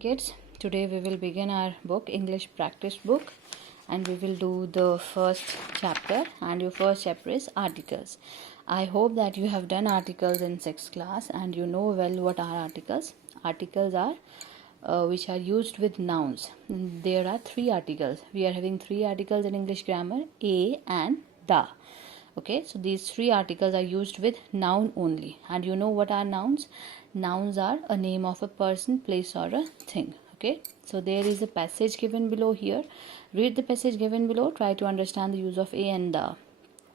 Kids, today we will begin our book, English practice book, and we will do the first chapter, and your first chapter is articles. I hope that you have done articles in 6th class and you know well what are articles. Articles are which are used with nouns. There are 3 articles. We are having 3 articles in English grammar, a and the. Okay, so these 3 articles are used with noun only. And you know what are nouns? Nouns are a name of a person, place or a thing. Okay, so there is a passage given below here. Read the passage given below. Try to understand the use of a and the.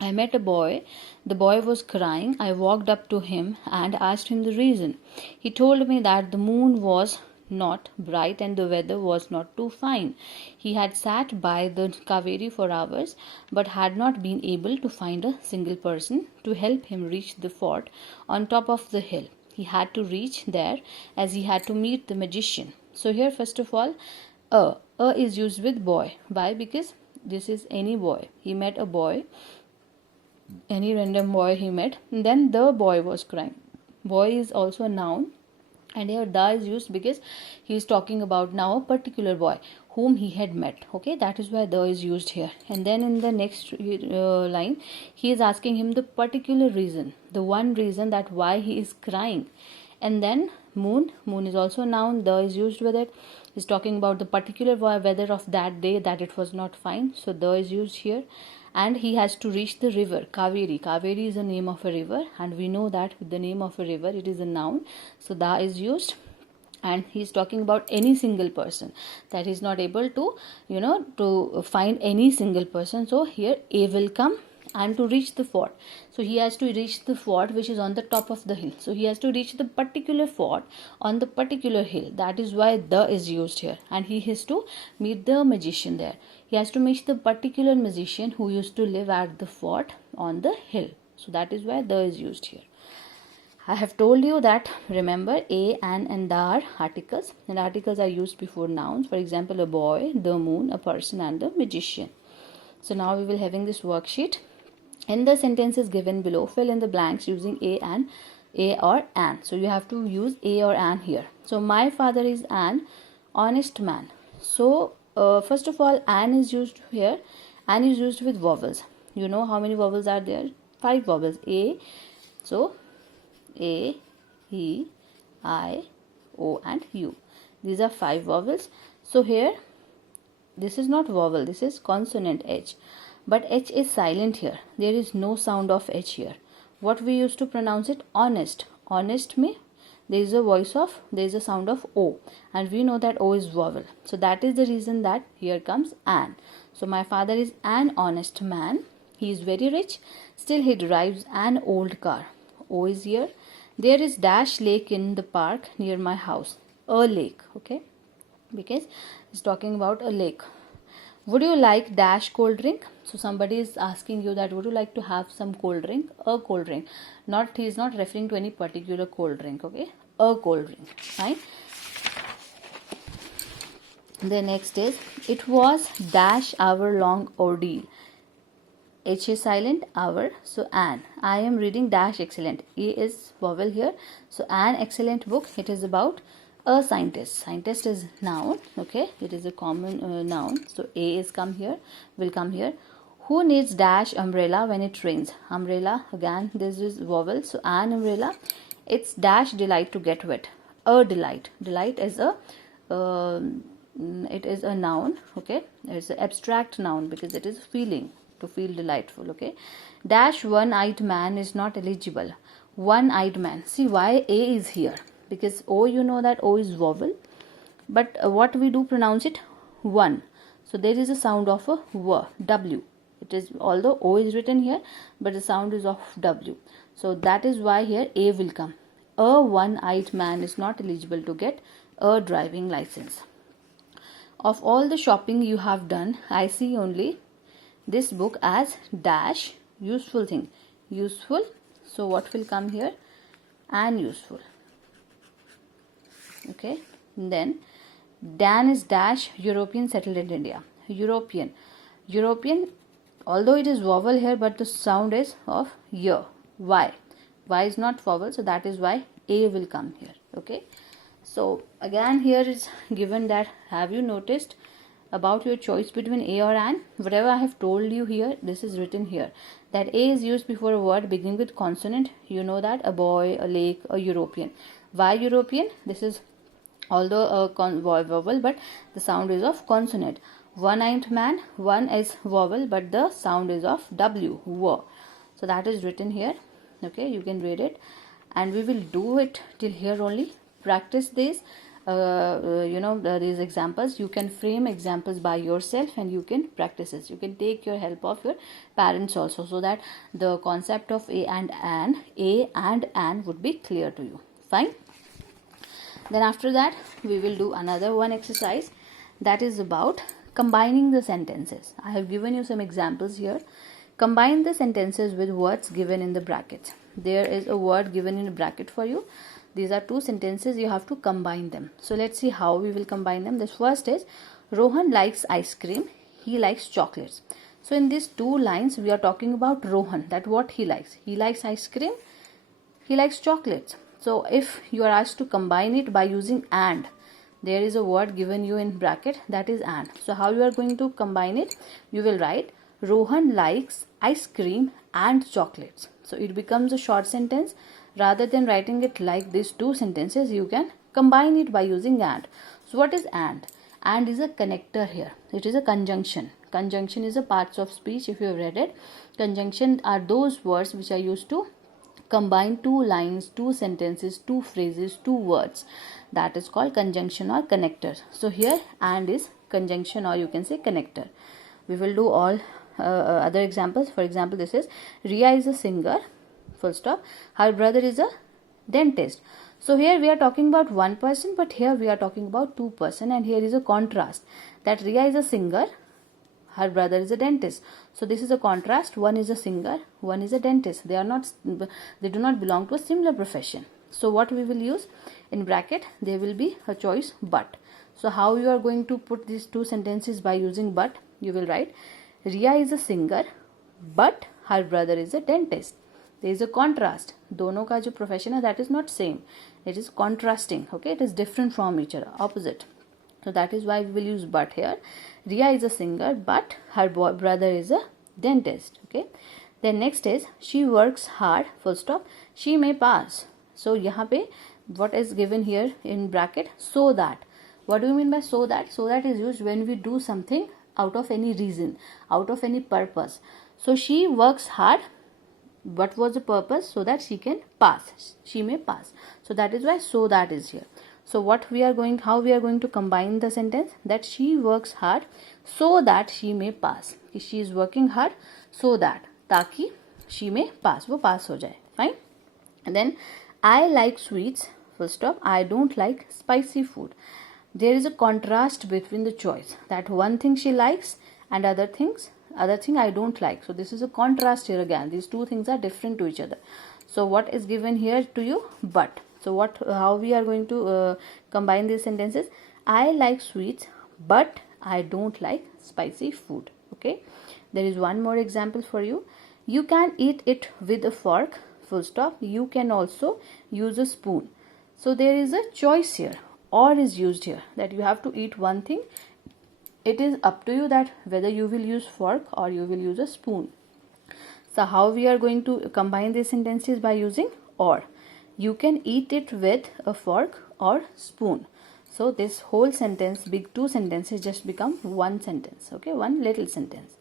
I met a boy. The boy was crying. I walked up to him and asked him the reason. He told me that the moon was not bright and the weather was not too fine. He had sat by the Kaveri for hours but had not been able to find a single person to help him reach the fort on top of the hill. He had to reach there as he had to meet the magician. So here first of all, a is used with boy. Why? Because this is any boy. He met a boy, any random boy he met, and then the boy was crying. Boy is also a noun, and here the is used because he is talking about now a particular boy whom he had met. Okay, that is why the is used here. And then in the next line, he is asking him the particular reason, the one reason that why he is crying. And then moon is also a noun, the is used with it. He's talking about the particular weather of that day, that it was not fine, so the is used here. And he has to reach the river Kaveri. Kaveri is the name of a river, and we know that with the name of a river it is a noun, so the is used. And he's talking about any single person that he's not able to to find any single person, so here a will come. And to reach the fort, so he has to reach the fort which is on the top of the hill, so he has to reach the particular fort on the particular hill. That is why the is used here. And he has to meet the magician there. He has to meet the particular magician who used to live at the fort on the hill, so that is why the is used here. I have told you that, remember, a, an and the are articles, and articles are used before nouns. For example, a boy, the moon, a person and the magician. So now we will having this worksheet. In the sentences given below, fill in the blanks using a or an. So you have to use a or an here. So my father is an honest man. So first of all, an is used here. An is used with vowels. You know how many vowels are there? 5 vowels. A. So a, E, I, O and U. These are 5 vowels. So here, this is not vowel, this is consonant H. But H is silent here. There is no sound of H here. What we used to pronounce it? Honest. Honest me, there is a sound of O. And we know that O is vowel. So that is the reason that here comes an. So my father is an honest man. He is very rich. Still he drives an old car. O is here. There is dash lake in the park near my house. A lake. Okay. Because it's talking about a lake. Would you like dash cold drink? So somebody is asking you that would you like to have some cold drink? A cold drink. He is not referring to any particular cold drink. Okay. A cold drink. Fine. The next is, it was dash hour long ordeal. H is silent, hour, so an. I am reading dash excellent. E is vowel here. So an excellent book. It is about a scientist. Scientist is noun. Okay, it is a common noun. So a is will come here. Who needs dash umbrella when it rains? Umbrella, again this is vowel. So an umbrella. It's dash delight to get wet. A delight. Delight is a it is a noun. Okay, it's an abstract noun because it is feeling, to feel delightful. Okay, dash one-eyed man is not eligible. One-eyed man. See why a is here? Because O, you know that O is vowel, but what we do pronounce it? One. So there is a sound of a W. It is, although O is written here, but the sound is of W. So that is why here A will come. A one-eyed man is not eligible to get a driving license. Of all the shopping you have done, I see only this book as dash useful thing. Useful. So what will come here? And useful. Okay, then Dan is dash European settled in India. European, although it is vowel here, but the sound is of y. Y is not vowel, so that is why A will come here. Okay, So again here is given that, have you noticed about your choice between A or an? Whatever I have told you here, this is written here, that A is used before a word beginning with consonant. You know that, a boy, a lake, a European. Why European? This is although a vowel, but the sound is of consonant. One-eyed man, one is vowel, but the sound is of W, wo. So that is written here. Okay, you can read it, and we will do it till here only. Practice this. These examples. You can frame examples by yourself and you can practice it. You can take your help of your parents also, so that the concept of A and an would be clear to you. Fine. Then after that we will do another one exercise, that is about combining the sentences. I have given you some examples here. Combine the sentences with words given in the brackets. There is a word given in a bracket for you. These are two sentences, you have to combine them. So let's see how we will combine them. This first is, Rohan likes ice cream, he likes chocolates. So in these two lines we are talking about Rohan, that what he likes. He likes ice cream, he likes chocolates. So if you are asked to combine it by using and, there is a word given you in bracket, that is and. So how you are going to combine it? You will write, Rohan likes ice cream and chocolates. So it becomes a short sentence. Rather than writing it like these two sentences, you can combine it by using and. So what is and? And is a connector here. It is a conjunction. Conjunction is a parts of speech, if you have read it. Conjunction are those words which are used to combine two lines, two sentences, two phrases, two words. That is called conjunction or connector. So here and is conjunction, or you can say connector. We will do all other examples. For example, this is, Riya is a singer, full stop, her brother is a dentist. So here we are talking about one person, but here we are talking about two person, and here is a contrast, that Riya is a singer, her brother is a dentist. So this is a contrast. One is a singer, one is a dentist. They do not belong to a similar profession. So what we will use in bracket, there will be a choice but. So how you are going to put these two sentences by using but? You will write, Riya is a singer but her brother is a dentist. There is a contrast. दोनों का जो profession है, that is not same. It is contrasting. Okay, it is different from each other, opposite. So that is why we will use but here. Riya is a singer but her brother is a dentist. Okay. Then next is, she works hard, full stop, she may pass. So यहाँ पे what is given here in bracket, so that. What do you mean by so that? So that is used when we do something out of any reason, out of any purpose. So she works hard. What was the purpose? So that she can pass. She may pass. So that is why so that is here. So how we are going to combine the sentence, that she works hard so that she may pass. She is working hard so that, ताकि she may pass, वो pass हो जाए. Fine. And then, I like sweets, full stop, I don't like spicy food. There is a contrast between the choice, that one thing she likes and other thing I don't like. So this is a contrast here again. These two things are different to each other. So what is given here to you? But. So how we are going to combine these sentences? I like sweets but I don't like spicy food. Okay. There is one more example for you. You can eat it with a fork, full stop. You can also use a spoon. So there is a choice here. Or is used here, that you have to eat one thing. It is up to you that whether you will use fork or you will use a spoon. So how we are going to combine these sentences? By using or. You can eat it with a fork or spoon. So this whole sentence, big two sentences, just become one sentence. Okay, one little sentence.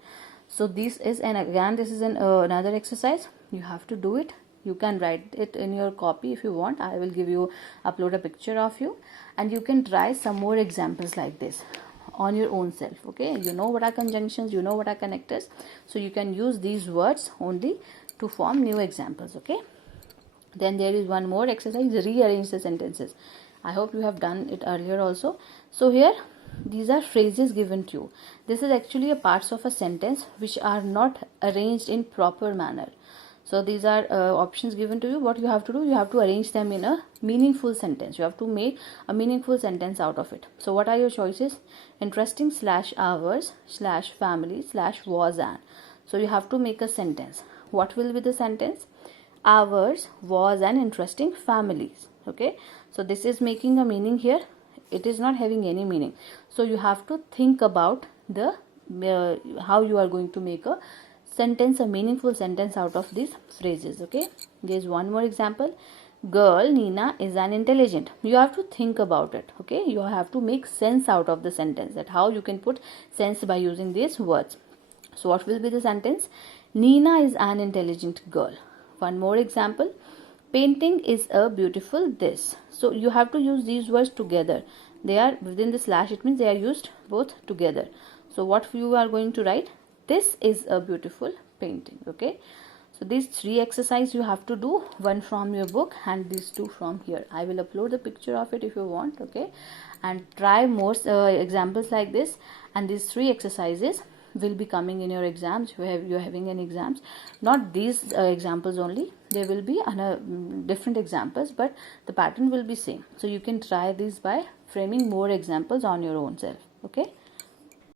So this is, and again this is another exercise. You have to do it. You can write it in your copy if you want. I will upload a picture of you, and you can try some more examples like this on your own self. Okay, you know what are conjunctions, you know what are connectors, so you can use these words only to form new examples. Okay. Then there is one more exercise, rearrange the sentences. I hope you have done it earlier also. So here these are phrases given to you. This is actually a parts of a sentence which are not arranged in proper manner. So these are options given to you. What you have to do, you have to arrange them in a meaningful sentence. You have to make a meaningful sentence out of it. So what are your choices? Interesting / hours / family / was an. So you have to make a sentence. What will be the sentence? Ours was an interesting families. Okay, so this is making a meaning here. It is not having any meaning. So you have to think about the how you are going to make a sentence, a meaningful sentence out of these phrases. Okay, there is one more example. Girl Nina is an intelligent. You have to think about it. Okay, you have to make sense out of the sentence, that how you can put sense by using these words. So what will be the sentence? Nina is an intelligent girl. One more example. Painting is a beautiful this. So you have to use these words together. They are within the slash, it means they are used both together. So what you are going to write? This is a beautiful painting. Okay, so these three exercises you have to do, one from your book and these two from here. I will upload the picture of it if you want. Okay, and try more examples like this, and these three exercises will be coming in your exams. You're having any exams, not these examples only, there will be different examples, but the pattern will be same. So you can try this by framing more examples on your own self. Okay.